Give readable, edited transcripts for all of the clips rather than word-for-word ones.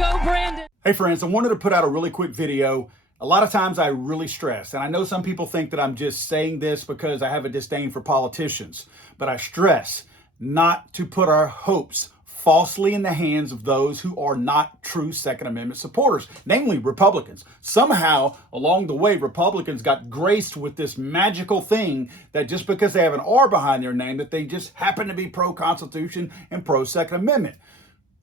Go, Brandon. Hey friends, I wanted to put out a really quick video. A lot of times I really stress, and I know some people think that I'm just saying this because I have a disdain for politicians, but I stress not to put our hopes falsely in the hands of those who are not true Second Amendment supporters, namely Republicans. Somehow, along the way, Republicans got graced with this magical thing that just because they have an R behind their name, that they just happen to be pro-Constitution and pro-Second Amendment.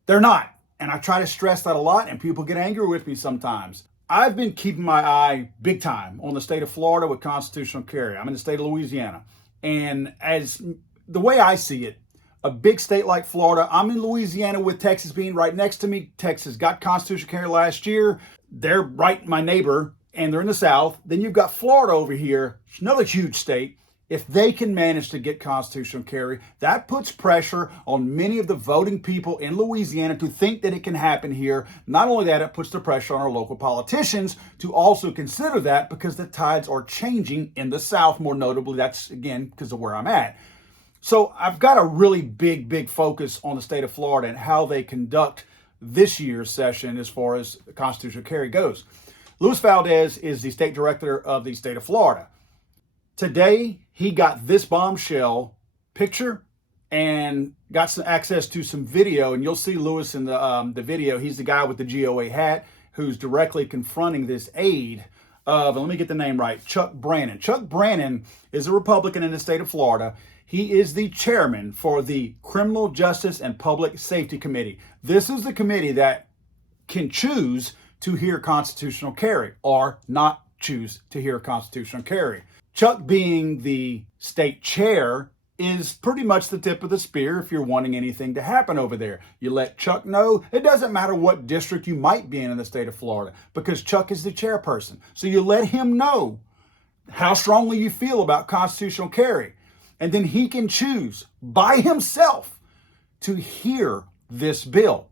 They're not. And I try to stress that a lot, and people get angry with me sometimes. I've been keeping my eye big time on the state of Florida with constitutional carry. I'm in the state of Louisiana. And as the way I see it, a big state like Florida, I'm in Louisiana with Texas being right next to me. Texas got constitutional carry last year. They're right my neighbor, and they're in the South. Then you've got Florida over here, another huge state. If they can manage to get constitutional carry, that puts pressure on many of the voting people in Louisiana to think that it can happen here. Not only that, it puts the pressure on our local politicians to also consider that, because the tides are changing in the South. More notably, that's again because of where I'm at. So I've got a really big focus on the state of Florida and how they conduct this year's session as far as constitutional carry goes. Luis Valdez is the state director of the state of Florida. Today, he got this bombshell picture and got some access to some video, and you'll see Luis in the video. He's the guy with the GOA hat who's directly confronting this aide of, let me get the name right, Chuck Brannan. Chuck Brannan is a Republican in the state of Florida. He is the chairman for the Criminal Justice and Public Safety Committee. This is the committee that can choose to hear constitutional carry or not choose to hear constitutional carry. Chuck, being the state chair, is pretty much the tip of the spear if you're wanting anything to happen over there. You let Chuck know. It doesn't matter what district you might be in the state of Florida, because Chuck is the chairperson. So you let him know how strongly you feel about constitutional carry. And then he can choose by himself to hear this bill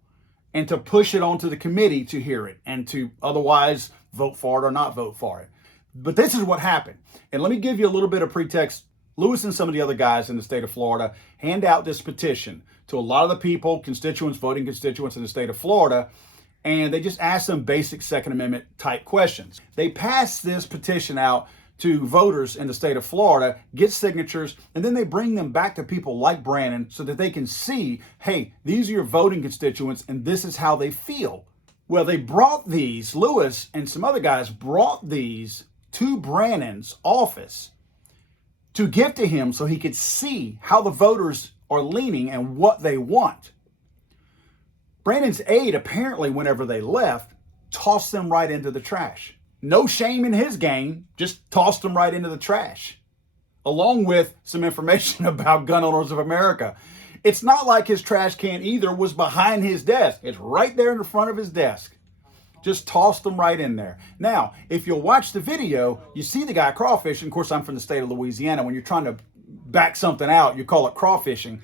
and to push it onto the committee to hear it and to otherwise vote for it or not vote for it. But this is what happened. And let me give you a little bit of pretext. Luis and some of the other guys in the state of Florida hand out this petition to a lot of the people, constituents, voting constituents in the state of Florida, and they just ask them basic Second Amendment type questions. They pass this petition out to voters in the state of Florida, get signatures, and then they bring them back to people like Brannan so that they can see, hey, these are your voting constituents and this is how they feel. Well, they brought these, Luis and some other guys brought these to Brannan's office to give to him so he could see how the voters are leaning and what they want. Brannan's aide, apparently, whenever they left, tossed them right into the trash. No shame in his game, just tossed them right into the trash, along with some information about Gun Owners of America. It's not like his trash can either was behind his desk. It's right there in the front of his desk. Just tossed them right in there. Now, if you'll watch the video, you see the guy crawfishing. Of course, I'm from the state of Louisiana. When you're trying to back something out, you call it crawfishing.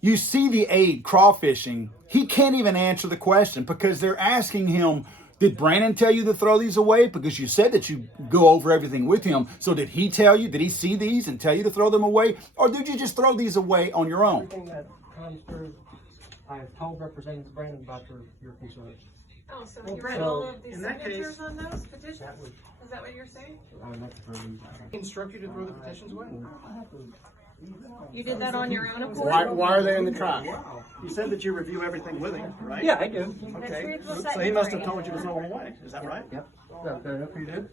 You see the aide crawfishing. He can't even answer the question because they're asking him, did Brannan tell you to throw these away? Because you said that you go over everything with him. So did he tell you? Did he see these and tell you to throw them away? Or did you just throw these away on your own? Everything that comes through, I have told Representative Brannan about your concerns. Oh, so you read all of the signatures on those petitions? Is that what you're saying? Instruct you to throw the petitions away. You did that on your own accord? Why are they in the trash? You said that you review everything with him, right? Yeah, I do. Okay, so he must have told you to throw them away. Is that right? Yep. Fair enough, you did?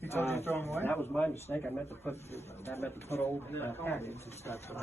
He told you to throw them away? That was my mistake. I meant to put old packets and stuff, so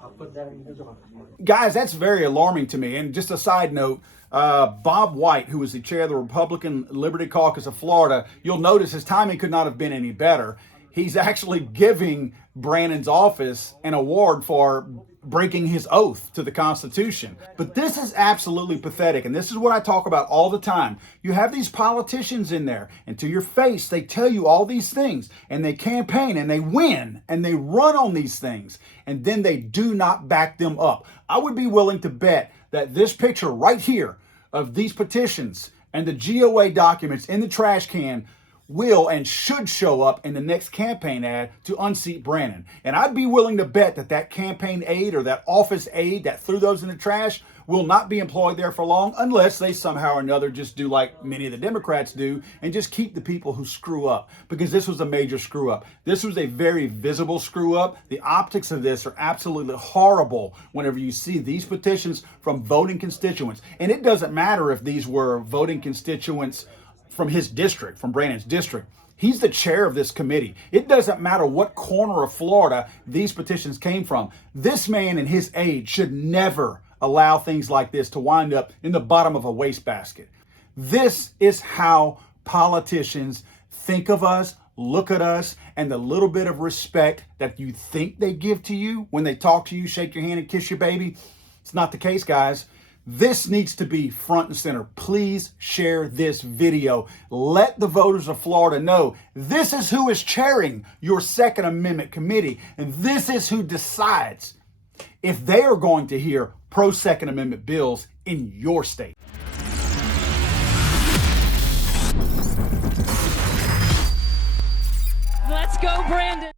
I'll put that in his office. Guys, that's very alarming to me. And just a side note, Bob White, who was the chair of the Republican Liberty Caucus of Florida, you'll notice his timing could not have been any better. He's actually giving Brannan's office an award for breaking his oath to the Constitution. But this is absolutely pathetic, and this is what I talk about all the time. You have these politicians in there, and to your face, they tell you all these things, and they campaign, and they win, and they run on these things, and then they do not back them up. I would be willing to bet that this picture right here of these petitions and the GOA documents in the trash can will and should show up in the next campaign ad to unseat Brannan. And I'd be willing to bet that that campaign aide or that office aide that threw those in the trash will not be employed there for long unless they somehow or another just do like many of the Democrats do and just keep the people who screw up, because this was a major screw up. This was a very visible screw up. The optics of this are absolutely horrible whenever you see these petitions from voting constituents. And it doesn't matter if these were voting constituents from his district, from Brannan's district. He's the chair of this committee. It doesn't matter what corner of Florida these petitions came from. This man and his aide should never allow things like this to wind up in the bottom of a wastebasket. This is how politicians think of us, look at us, and the little bit of respect that you think they give to you when they talk to you, shake your hand and kiss your baby. It's not the case, guys. This needs to be front and center. Please share this video. Let the voters of Florida know this is who is chairing your Second Amendment committee, and this is who decides if they are going to hear pro-Second Amendment bills in your state. Let's go, Brandon.